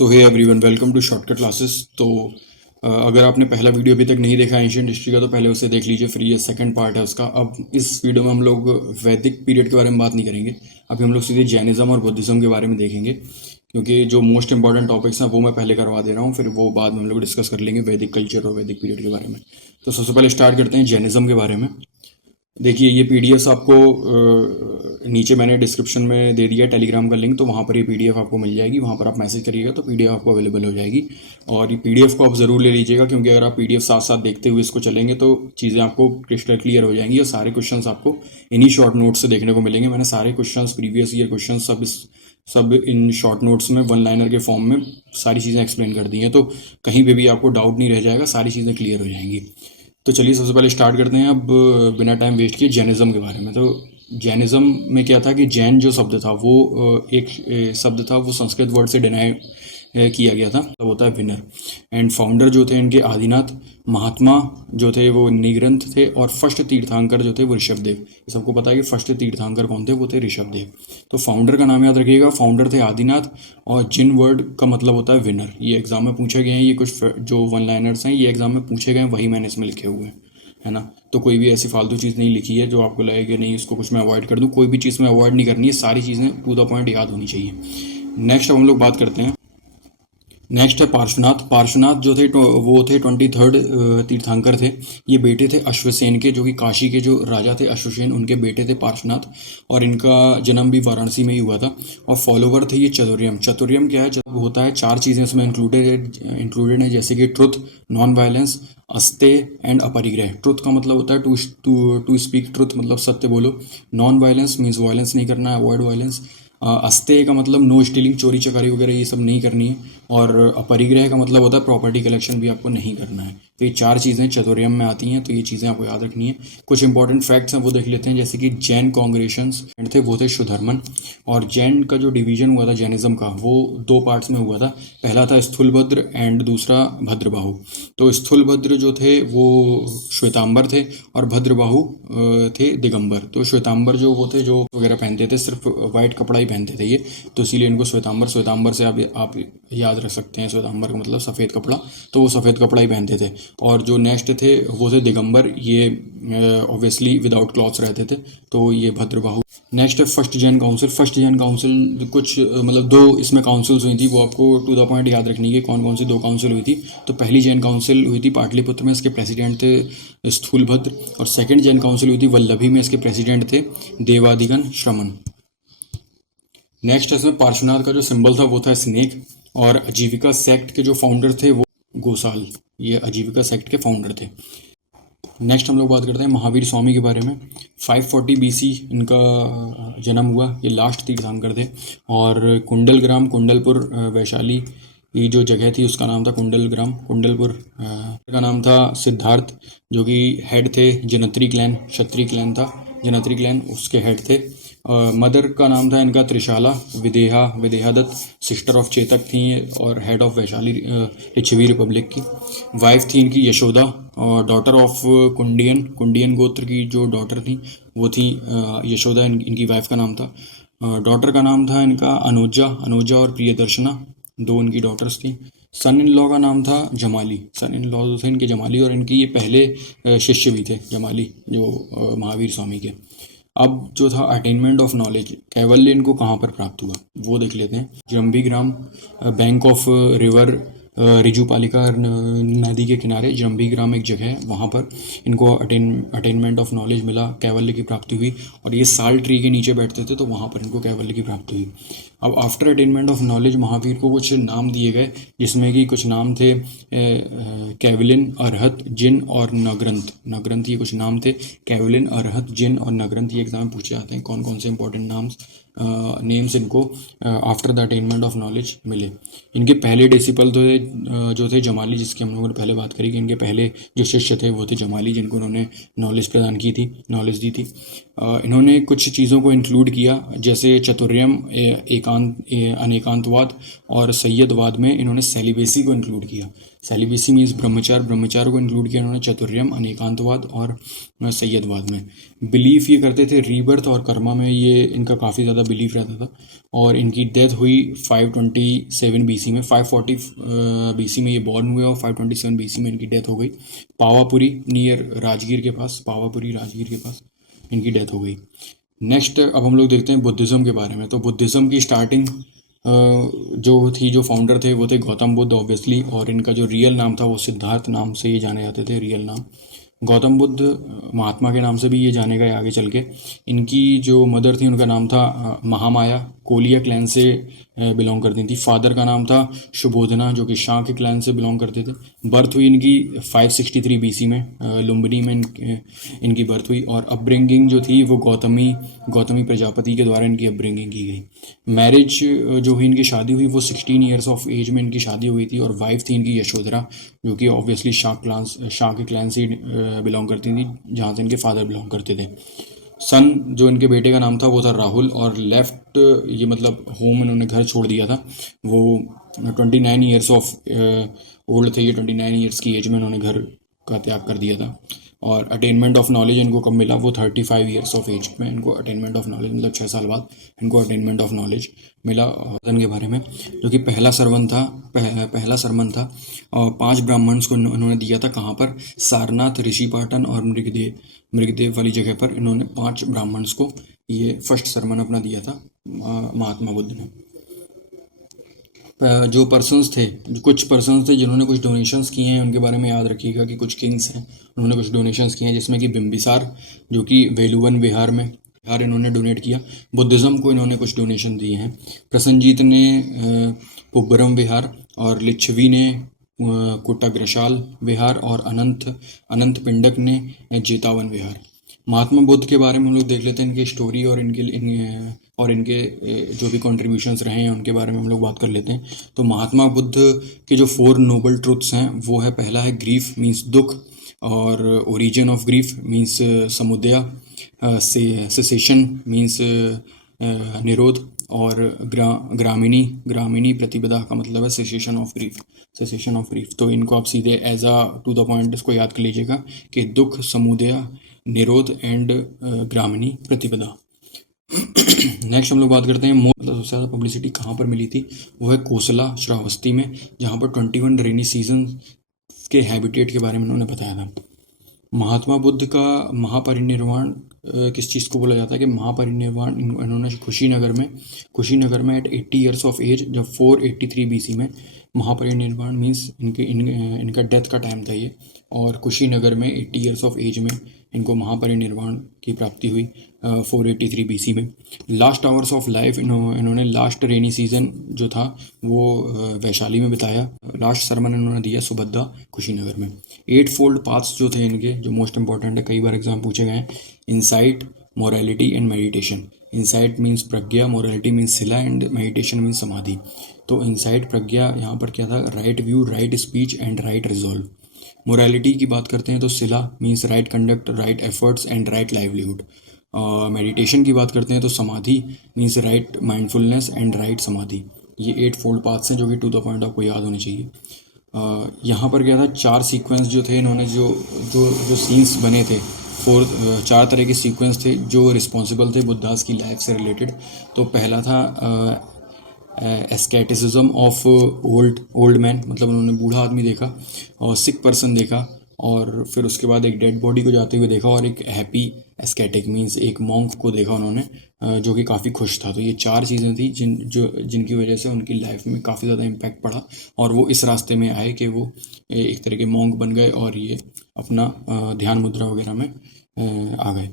So hey everyone, welcome to shortcut classes. तो अगर आपने पहला वीडियो अभी तक नहीं देखा एंशियंट हिस्ट्री का तो पहले उसे देख लीजिए, फिर ये सेकंड पार्ट है उसका। अब इस वीडियो में हम लोग वैदिक पीरियड के बारे में बात नहीं करेंगे। अभी हम लोग सीधे जैनिज्म और बुद्धिज्म के बारे में देखेंगे, क्योंकि जो मोस्ट इंपॉर्टेंट टॉपिक्स हैं वो मैं पहले करवा दे रहा हूँ, फिर वो बाद में हम लोग डिस्कस कर लेंगे वैदिक कल्चर और वैदिक पीरियड के बारे में। तो सबसे पहले स्टार्ट करते हैं जैनिज्म के बारे में। देखिए, ये पीडीएफ आपको नीचे मैंने डिस्क्रिप्शन में दे दिया टेलीग्राम का लिंक, तो वहाँ पर ये पीडीएफ आपको मिल जाएगी। वहाँ पर आप मैसेज करिएगा तो पीडीएफ आपको अवेलेबल हो जाएगी। और ये पीडीएफ को आप ज़रूर ले लीजिएगा, क्योंकि अगर आप पीडीएफ साथ साथ देखते हुए इसको चलेंगे तो चीज़ें आपको क्रिस्टल क्लियर हो जाएंगी और सारे क्वेश्चंस आपको इन्हीं शॉर्ट नोट्स से देखने को मिलेंगे। मैंने सारे क्वेश्चंस, प्रीवियस ईयर क्वेश्चन सब इन शॉर्ट नोट्स में वन लाइनर के फॉर्म में सारी चीज़ें एक्सप्लेन कर दी हैं, तो कहीं पे भी आपको डाउट नहीं रह जाएगा, सारी चीज़ें क्लियर हो जाएंगी। तो चलिए सबसे पहले स्टार्ट करते हैं अब बिना टाइम वेस्ट किए जैनिज्म के बारे में। तो जैनिज्म में क्या था कि जैन जो शब्द था वो एक शब्द था, वो संस्कृत वर्ड से डिनाई किया गया था, तब होता है विनर। एंड फाउंडर जो थे इनके आदिनाथ, महात्मा जो थे वो निग्रंथ थे, और फर्स्ट तीर्थांकर जो थे वो ऋषभदेव। ये सबको पता है कि फर्स्ट तीर्थांकर कौन थे, वो थे ऋषभदेव। तो फाउंडर का नाम याद रखिएगा, फाउंडर थे आदिनाथ, और जिन वर्ड का मतलब होता है विनर। ये एग्जाम में पूछे गए हैं, ये कुछ जो वन लाइनर्स हैं ये एग्जाम में पूछे गए हैं, वही मैंने इसमें लिखे हुए हैं, है ना। तो कोई भी ऐसी फालतू चीज़ नहीं लिखी है जो आपको लगे कि नहीं इसको कुछ मैं अवॉइड कर दूँ। कोई भी चीज़ में अवॉइड नहीं करनी है, सारी चीज़ें टू द पॉइंट याद होनी चाहिए। नेक्स्ट अब हम लोग बात करते हैं, नेक्स्ट है पार्श्वनाथ। पार्श्वनाथ जो थे वो थे 23rd तीर्थंकर थे। ये बेटे थे अश्वसेन के, जो कि काशी के जो राजा थे अश्वसेन, उनके बेटे थे पार्श्वनाथ, और इनका जन्म भी वाराणसी में ही हुआ था। और फॉलोवर थे ये चतुर्यम। चतुर्यम क्या है, जब होता है चार चीज़ें इसमें इंक्लूडेड है, जैसे कि ट्रुथ, नॉन वायलेंस, अस्ते एंड अपरिग्रह। ट्रुथ का मतलब होता है टू स्पीक ट्रुथ, मतलब सत्य बोलो। नॉन वायलेंस मीन्स वायलेंस नहीं करना है, अवॉइड वायलेंस। अस्ते का मतलब नो स्टीलिंग, चोरी चकारी वगैरह ये सब नहीं करनी है। और अपरिग्रह का मतलब होता है प्रॉपर्टी कलेक्शन भी आपको नहीं करना है। तो ये चार चीज़ें चतुर्यम में आती हैं, तो ये चीज़ें आपको याद रखनी है। कुछ इंपॉर्टेंट फैक्ट्स हैं वो देख लेते हैं, जैसे कि जैन कांग्रेगेशंस थे वो थे शुद्धर्मन। और जैन का जो डिवीजन हुआ था जैनिज्म का, वो दो पार्ट्स में हुआ था। पहला था स्थूलभद्र एंड दूसरा भद्रबाहु। तो स्थूलभद्र जो थे वो श्वेतांबर थे, और भद्रबाहु थे दिगंबर। तो श्वेतांबर जो वो थे जो वगैरह पहनते थे, सिर्फ वाइट कपड़ा ही पहनते थे ये, तो इसीलिए इनको श्वेतांबर से आप याद रख सकते हैं। श्वेतांबर का मतलब सफ़ेद कपड़ा, तो वो सफ़ेद कपड़ा ही पहनते थे। और जो नेक्स्ट थे वो थे दिगंबर, ये ऑब्वियसली विदाउट क्लॉथ्स रहते थे, तो ये भद्रबाहु। नेक्स्ट है first Jan council. First Jan council कुछ मतलब दो इसमें काउंसिल्स हुई थी, वो आपको टू द पॉइंट याद रखनी है कौन कौन सी दो काउंसिल हुई थी। तो पहली जैन काउंसिल हुई थी पाटलिपुत्र में, इसके प्रेसिडेंट थे स्थूलभद्र। और सेकंड जैन काउंसिल हुई थी वल्लभी में, इसके प्रेसिडेंट थे देवादिगन श्रमण। नेक्स्ट इसमें पार्श्वनाथ का जो सिंबल था वो था स्नेक। और आजीविका सेक्ट के जो फाउंडर थे वो गोसाल, ये आजीविका सेक्ट के फाउंडर थे। नेक्स्ट हम लोग बात करते हैं महावीर स्वामी के बारे में। 540 BC इनका जन्म हुआ, ये लास्ट तीर्थंकर थे। और कुंडलग्राम, कुंडलपुर, वैशाली, ये जो जगह थी उसका नाम था कुंडलग्राम, कुंडलपुर। का नाम था सिद्धार्थ, जो कि हेड थे जनत्री क्लैन, क्षत्रिय क्लैन था जनत्री क्लैन, उसके हेड थे। मदर का नाम था इनका Trishala, Videhadatta, sister of Chetak थी और head of Vaishali Lichchhavi republic की। वाइफ थी इनकी यशोदा, और डॉटर ऑफ कुंडियन गोत्र की जो डॉटर थी वो थी यशोदा, इनकी वाइफ का नाम था। डॉटर का नाम था इनका अनुजा और प्रियदर्शना, दो इनकी डॉटर्स थी। सन इन लॉ का नाम था जमाली, सन इन लॉ थे इनके जमाली, और इनके ये पहले शिष्य भी थे जमाली, जो महावीर स्वामी के। अब जो था अटेनमेंट ऑफ नॉलेज, कैवल्य इनको कहाँ पर प्राप्त हुआ वो देख लेते हैं। जम्बीग्राम, बैंक ऑफ रिवर रिजुपालिका नदी के किनारे जम्बीग्राम एक जगह है, वहाँ पर इनको अटेनमेंट ऑफ नॉलेज मिला, कैवल्य की प्राप्ति हुई। और ये साल ट्री के नीचे बैठते थे, तो वहाँ पर इनको कैवल्य की प्राप्ति हुई। अब after attainment of knowledge Mahavir को कुछ नाम दिए गए, जिसमें कि कुछ नाम थे कैवलिन, अरहत, जिन और नग्रंथ, ये कुछ नाम थे। कैवलिन, अरहत, जिन और नग्रंथ, ये एग्जाम पूछे जाते हैं कौन कौन से इंपॉर्टेंट नेम्स इनको after the attainment of knowledge मिले। इनके पहले डिसिपल जो थे जमाली, जिसकी हम लोगों ने पहले बात करी कि इनके पहले जो शिष्य थे वो थे जमाली, जिनको उन्होंने नॉलेज प्रदान की थी, नॉलेज दी थी। इन्होंने कुछ चीज़ों को इंक्लूड किया, जैसे चतुर्यम, अनेकांतवाद, और सैयदवाद में इन्होंने सेलिबेसी को इंक्लूड किया। सेलिबेसी मीन्स ब्रह्मचार, ब्रह्मचार को इंक्लूड किया इन्होंने चतुर्यम, अनेकांतवाद और सैयदवाद में। बिलीफ ये करते थे रीबर्थ और कर्मा में, ये इनका काफ़ी ज़्यादा बिलीफ रहता था। और इनकी डेथ हुई 527 BC में, 540 BC में ये बॉर्न हुए और 527 BC में इनकी डेथ हो गई। पावापुरी नियर राजगीर के पास, पावापुरी राजगीर के पास इनकी डेथ हो गई। नेक्स्ट अब हम लोग देखते हैं बुद्धिज़्म के बारे में। तो बुद्धिज़्म की स्टार्टिंग जो थी, जो फाउंडर थे वो थे गौतम बुद्ध ऑब्वियसली, और इनका जो रियल नाम था वो सिद्धार्थ नाम से ये जाने जाते थे, रियल नाम। गौतम बुद्ध महात्मा के नाम से भी ये जाने गए आगे चल के। इनकी जो मदर थी उनका नाम था महामाया, कोलिया क्लैन से बिलोंग करती थी। फादर का नाम था शुभोधना, जो कि शाह के क्लैन से बिलोंग करते थे। बर्थ हुई इनकी 563 BC में, लुम्बिनी में इनकी बर्थ हुई। और अपब्रिंगिंग जो थी वो गौतमी प्रजापति के द्वारा इनकी अपब्रिंगिंग की गई। मैरिज जो हुई, इनकी शादी हुई वो 16 ईयर्स ऑफ एज में इनकी शादी हुई थी। और वाइफ थी इनकी यशोधरा, जो कि ऑब्वियसली शाह के क्लैन से बिलोंग करती थी, जहाँ से इनके फादर बिलोंग करते थे। सन जो इनके बेटे का नाम था वो था राहुल। और लेफ्ट ये मतलब होम इन्होंने घर छोड़ दिया था, वो 29 ईयर्स ऑफ ओल्ड थे ये, 29 ईयर्स की एज में इन्होंने घर का त्याग कर दिया था। और अटेनमेंट ऑफ नॉलेज इनको कब मिला, वो 35 ईयर्स ऑफ एज में इनको अटेनमेंट ऑफ नॉलेज, मतलब 6 साल बाद इनको अटेनमेंट ऑफ नॉलेज मिला। के बारे में, जो कि पहला सरमन था। और 5 ब्राह्मण्स को इन्होंने दिया था। कहाँ पर? सारनाथ, ऋषिपाटन और मृगदेव वाली जगह पर इन्होंने 5 ब्राह्मण्स को ये फर्स्ट सरमन अपना दिया था महात्मा बुद्ध ने। जो कुछ पर्सन्स थे जिन्होंने कुछ डोनेशंस किए हैं, उनके बारे में याद रखिएगा कि कुछ किंग्स हैं, उन्होंने कुछ डोनेशंस किए हैं, जिसमें कि बिम्बिसार, जो कि वेलुवन विहार इन्होंने डोनेट किया। बुद्धिज़्म को इन्होंने कुछ डोनेशन दिए हैं। प्रसन्नजीत ने पुब्बरम विहार, और लिच्छवी ने कोटाग्रशाल विहार, और अनंत पिंडक ने जेतावन विहार। महात्मा बुद्ध के बारे में हम लोग देख लेते हैं, इनकी स्टोरी और इनके जो भी कॉन्ट्रीब्यूशंस रहे हैं उनके बारे में हम लोग बात कर लेते हैं। तो महात्मा बुद्ध के जो 4 नोबल ट्रुथ्स हैं वो है, पहला है ग्रीफ मीन्स दुख, और origin of grief means samudaya, cessation means nirodha, और ग्रामीणी प्रतिपदा का मतलब है सेसेशन ऑफ ग्रीफ। तो इनको आप सीधे as a to the point इसको याद कर लीजिएगा कि दुख, समुदय, निरोध एंड ग्रामीणी प्रतिपदा। नेक्स्ट हम लोग बात करते हैं मतलब सबसे ज़्यादा पब्लिसिटी कहाँ पर मिली थी, वो है कोसला श्रावस्ती में, जहाँ पर 21 रेनी सीजन के हैबिटेट के बारे में उन्होंने बताया था। महात्मा बुद्ध का महापरिनिर्वाण किस चीज़ को बोला जाता है कि महापरिनिर्वाण इन्होंने कुशीनगर में एट 80 ईयर्स ऑफ एज, जब 483 BC में महापरिनिर्वाण मीन्स इनका डेथ का टाइम था ये। और कुशीनगर में 80 ईयर्स ऑफ एज में इनको महापरिनिर्वाण की प्राप्ति हुई 483 BC में। लास्ट आवर्स ऑफ लाइफ इन्होंने लास्ट रेनी सीजन जो था वो वैशाली में बिताया। लास्ट सरमन इन्होंने दिया सुभद्रा कुशीनगर में। 8 फोल्ड पाथ्स जो थे इनके, जो मोस्ट इंपॉर्टेंट है, कई बार एग्जाम पूछे गए हैं। Insight, morality and meditation. Insight means Pragya, morality means सिला, एंड मेडिटेशन मीन्स समाधि। तो इंसाइट प्रज्ञा यहाँ पर क्या था, right view, right speech and right resolve. Morality की बात करते हैं तो सिला means right conduct, right efforts and right livelihood. Meditation की बात करते हैं तो समाधि means right mindfulness and right समाधि। ये 8 फोल्ड पाथ्स हैं जो कि टू द पॉइंट आपको याद होने चाहिए। यहाँ पर क्या था, 4 सीक्वेंस जो थे इन्होंने जो सीन्स बने थे, 4 तरह के सीक्वेंस थे जो रिस्पॉन्सिबल थे बुद्धास की लाइफ से रिलेटेड। तो पहला था एस्केटिसिज्म ऑफ ओल्ड मैन, मतलब उन्होंने बूढ़ा आदमी देखा और सिक पर्सन देखा, और फिर उसके बाद एक डेड बॉडी को जाते हुए देखा, और एक हैप्पी एस्केटिक मीन्स एक मॉन्क को देखा उन्होंने, जो कि काफ़ी खुश था। तो ये 4 चीज़ें थी जिनकी वजह से उनकी लाइफ में काफ़ी ज़्यादा इम्पैक्ट पड़ा, और वो इस रास्ते में आए कि वो एक तरह के मॉन्क बन गए और ये अपना ध्यान मुद्रा वगैरह में आ गए।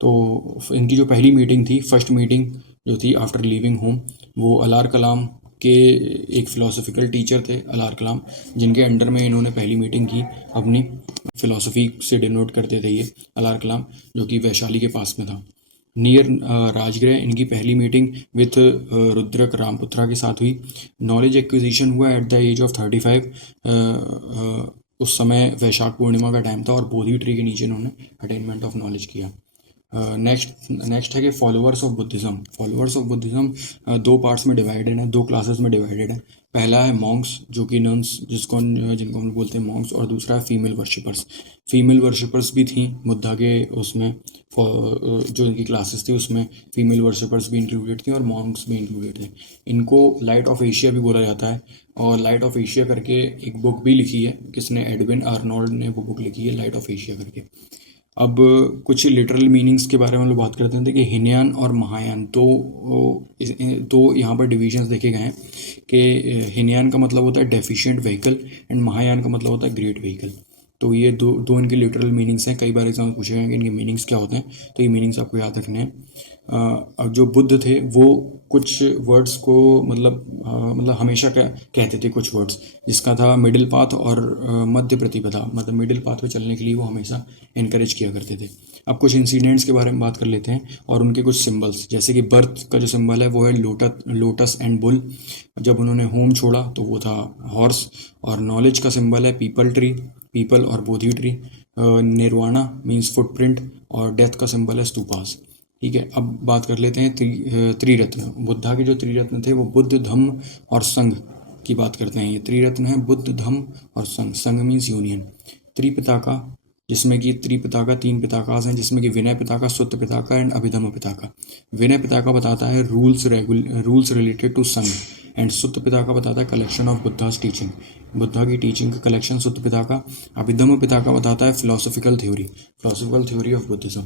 तो इनकी जो पहली मीटिंग थी, फर्स्ट मीटिंग जो थी आफ्टर लीविंग होम, वो अलार कलाम के एक फ़िलासफ़िकल टीचर थे, अलार कलाम, जिनके अंडर में इन्होंने पहली मीटिंग की अपनी। फ़िलासफ़ी से डिनोट करते थे ये अलार कलाम, जो कि वैशाली के पास में था, नियर राजगृह। इनकी पहली मीटिंग विथ रुद्रक रामपुत्रा के साथ हुई। नॉलेज एक्विजिशन हुआ एट द एज ऑफ 35। उस समय वैशाख पूर्णिमा का टाइम था, और बोधि ट्री के नीचे इन्होंने अटेनमेंट ऑफ नॉलेज किया। नेक्स्ट है कि followers of Buddhism. Followers of Buddhism दो पार्ट्स में डिवाइडेड है, दो क्लासेस में डिवाइडेड है। पहला है मॉन्क्स जो कि नन्स जिनको हम बोलते हैं मॉन्क्स, और दूसरा है फीमेल वर्शिपर्स। फीमेल वर्शिपर्स भी थी बुद्धा के उसमें, जो इनकी क्लासेस थी उसमें फीमेल वर्शिपर्स भी इंक्लूडेड थी और मॉन्क्स भी इंक्लूडेड थे। इनको लाइट ऑफ एशिया भी बोला जाता है, और लाइट ऑफ एशिया करके एक बुक भी लिखी है, किसने, एडविन आर्नोल्ड ने वो बुक लिखी है लाइट ऑफ एशिया करके। अब कुछ लिटरल मीनिंग्स के बारे में हम लोग बात करते हैं कि हिनयान और महायान तो यहाँ पर डिविजन्स देखे गए हैं कि हिनयान का मतलब होता है डेफिशिएंट व्हीकल एंड महायान का मतलब होता है ग्रेट व्हीकल। तो ये दो इनके लिटरल मीनिंग्स हैं। कई बार एग्जाम में पूछे गए कि इनके मीनिंग्स क्या होते हैं, तो ये मीनिंग्स आपको याद रखने हैं। अब जो बुद्ध थे वो कुछ वर्ड्स को मतलब हमेशा कहते थे कुछ वर्ड्स, जिसका था मिडिल पाथ और मध्य प्रतिपदा, मतलब मिडिल पाथ पे चलने के लिए वो हमेशा इनकरेज किया करते थे। अब कुछ इंसिडेंट्स के बारे में बात कर लेते हैं और उनके कुछ सिंबल्स, जैसे कि बर्थ का जो सिंबल है वो है लोटस एंड बुल। जब उन्होंने होम छोड़ा तो वो था हॉर्स। और नॉलेज का सिंबल है पीपल और बोधि ट्री। निर्वाणा मीन्स फुटप्रिंट, और डेथ का सिंबल है स्तूपास। ठीक है, अब बात कर लेते हैं त्रिरत्न। बुद्धा के जो त्रिरत्न थे वो बुद्ध, धम्म और संघ की बात करते हैं। ये त्रिरत्न है बुद्ध, धम्म और संघ। संघ मीन्स यूनियन। त्रिपिताका, जिसमें कि त्रिपिताका तीन पिताकास हैं, जिसमें कि विनय पिताका, सुत्त पिताका एंड अभिधम्म पिताका। विनय पिताका बताता है रूल्स रिलेटेड टू संघ, एंड सुत्त पिताका बताता है collection of Buddhas teaching, Buddha की टीचिंग का कलेक्शन सुत्त पिताका। अभिधम्म पिताका बताता है फिलोसॉफिकल थ्योरी ऑफ बुद्धिज्म।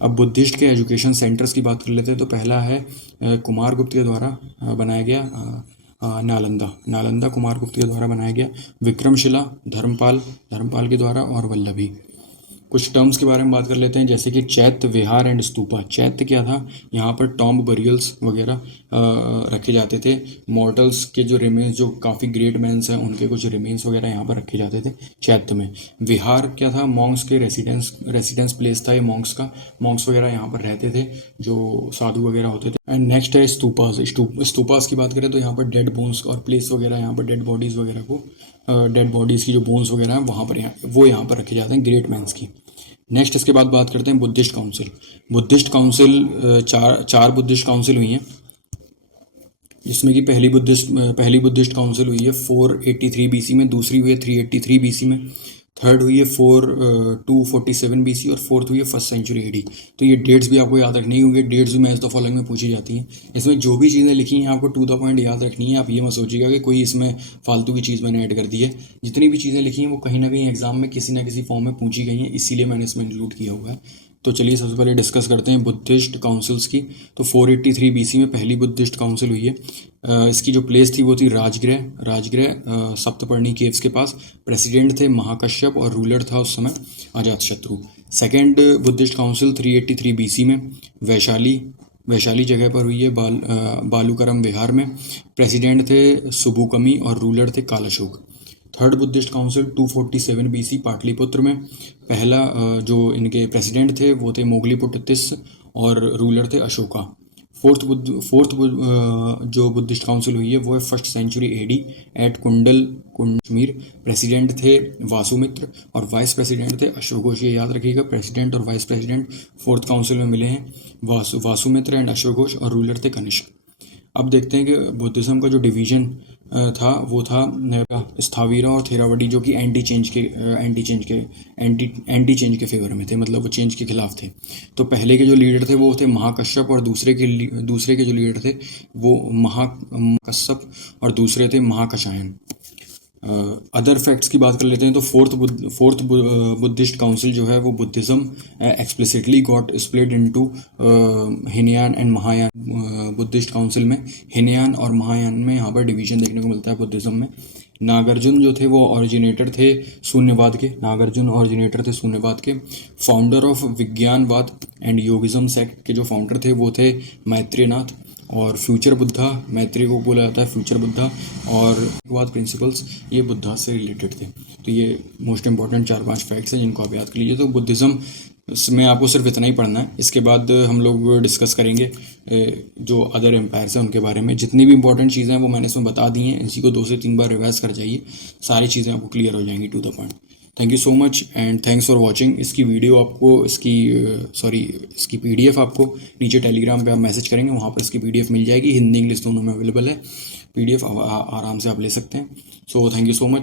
अब बुद्धिस्ट के एजुकेशन सेंटर्स की बात कर लेते हैं। तो पहला है कुमार गुप्त के द्वारा बनाया गया नालंदा कुमार गुप्त के द्वारा बनाया गया। विक्रमशिला धर्मपाल के द्वारा, और वल्लभी। कुछ टर्म्स के बारे में बात कर लेते हैं, जैसे कि चैत्य, विहार एंड स्तूपा। चैत्य क्या था, यहाँ पर टॉम्ब बरियल्स वगैरह रखे जाते थे। मॉर्टल्स के जो रिमेन्स, जो काफ़ी ग्रेट मैंस हैं, उनके कुछ रिमेन्स वगैरह यहाँ पर रखे जाते थे चैत्य में। विहार क्या था, मॉन्क्स के रेसिडेंस प्लेस था ये मॉन्क्स का। मॉन्क्स वगैरह यहाँ पर रहते थे जो साधु वगैरह होते थे। एंड नेक्स्ट है स्तूपास की बात करें तो यहाँ पर डेड बोन्स और प्लेस वगैरह, यहाँ पर डेड बॉडीज़ वगैरह को, डेड बॉडीज़ की जो बोन्स वगैरह हैं वहाँ पर वो यहाँ पर रखे जाते हैं ग्रेट मैंस की। नेक्स्ट इसके बाद बात करते हैं बुद्धिस्ट काउंसिल। चार बुद्धिस्ट काउंसिल हुई हैं, जिसमें कि पहली बुद्धिस्ट काउंसिल हुई है 483 बीसी में, दूसरी हुई है 383 बीसी में, थर्ड हुई है 247 बीसी, और फोर्थ हुई है 1st सेंचुरी एडी। तो ये डेट्स भी आपको याद रखनी होंगी। डेट्स भी मैच द फॉलोइंग में पूछी जाती हैं। इसमें जो भी चीज़ें लिखी हैं आपको टू द पॉइंट याद रखनी है। आप ये मत सोचिएगा कि कोई इसमें फालतू की चीज़ मैंने ऐड कर दी है। जितनी भी चीज़ें लिखी हैं वो कहीं ना कहीं एग्जाम में किसी ना किसी फॉर्म में पूछी गई हैं, इसीलिए मैंने इसमें इंक्लूड किया हुआ है। तो चलिए सबसे पहले डिस्कस करते हैं बुद्धिस्ट काउंसिल्स की। तो 483 बीसी में पहली बुद्धिस्ट काउंसिल हुई है। इसकी जो प्लेस थी वो थी राजगृह सप्तपर्णी केव्स के पास। प्रेसिडेंट थे महाकश्यप और रूलर था उस समय Ajatashatru. Second Buddhist council 383 BC में वैशाली जगह पर हुई है, बालूकरम विहार में। प्रेसिडेंट थे सुबुकमी और रूलर थे Kalashoka. Third Buddhist council 247 BC Pataliputra में। पहला जो इनके प्रेसिडेंट थे वो थे मोगलीपुत्र तिस्स और रूलर थे अशोका। फोर्थ जो बुद्धिस्ट काउंसिल हुई है वो है 1st century AD at Kashmir. President थे वासुमित्र और वाइस प्रेसिडेंट थे अशोघोष। ये याद रखिएगा, प्रेसिडेंट और वाइस प्रेसिडेंट फोर्थ काउंसिल में मिले हैं, वासुमित्र एंड अशोघोष, और रूलर थे कनिष्क। अब देखते हैं कि बुद्धिज्म का जो डिवीजन था वो था स्थावीरा और थेरावडी, जो कि एंटी चेंज के फेवर में थे, मतलब वो चेंज के खिलाफ थे। तो पहले के जो लीडर थे वो थे महाकश्यप, और दूसरे के जो लीडर थे वो महाकश्यप और दूसरे थे महाकशायन। अदर फैक्ट्स की बात कर लेते हैं। तो फोर्थ बुद्धिस्ट काउंसिल जो है वो Buddhism explicitly got split into Hinayana and Mahayana. Buddhist council में हिनयान और महायान में यहाँ पर डिवीजन देखने को मिलता है बुद्धिज्म में। नागार्जुन जो थे वो ऑरिजिनेटर थे शून्यवाद के। Founder of Vijnanavada and yogism sect के जो फाउंडर थे वो थे मैत्रेयनाथ। और फ्यूचर बुद्धा, मैत्री को बोला जाता है फ्यूचर बुद्धा, और वाद प्रिंसिपल्स ये बुद्धा से रिलेटेड थे। तो ये मोस्ट इंपॉर्टेंट 4-5 फैक्ट्स हैं जिनको आप याद कर लीजिए। तो बुद्धिज़्म में आपको सिर्फ इतना ही पढ़ना है। इसके बाद हम लोग डिस्कस करेंगे जो अदर एम्पायर्स हैं उनके बारे में। जितनी भी इंपॉर्टेंट चीज़ें हैं वो मैंने इसमें बता दी हैं। इसी को 2 से 3 बार रिवाइज कर जाइए, सारी चीज़ें आपको क्लियर हो जाएंगी to the point. Thank you so much and thanks for watching. इसकी वीडियो आपको इसकी पीडीएफ आपको नीचे टेलीग्राम पे आप मैसेज करेंगे, वहाँ पर इसकी पीडीएफ मिल जाएगी, हिंदी इंग्लिश दोनों में अवेलेबल है। पीडीएफ आराम से आप ले सकते हैं। So thank you so much.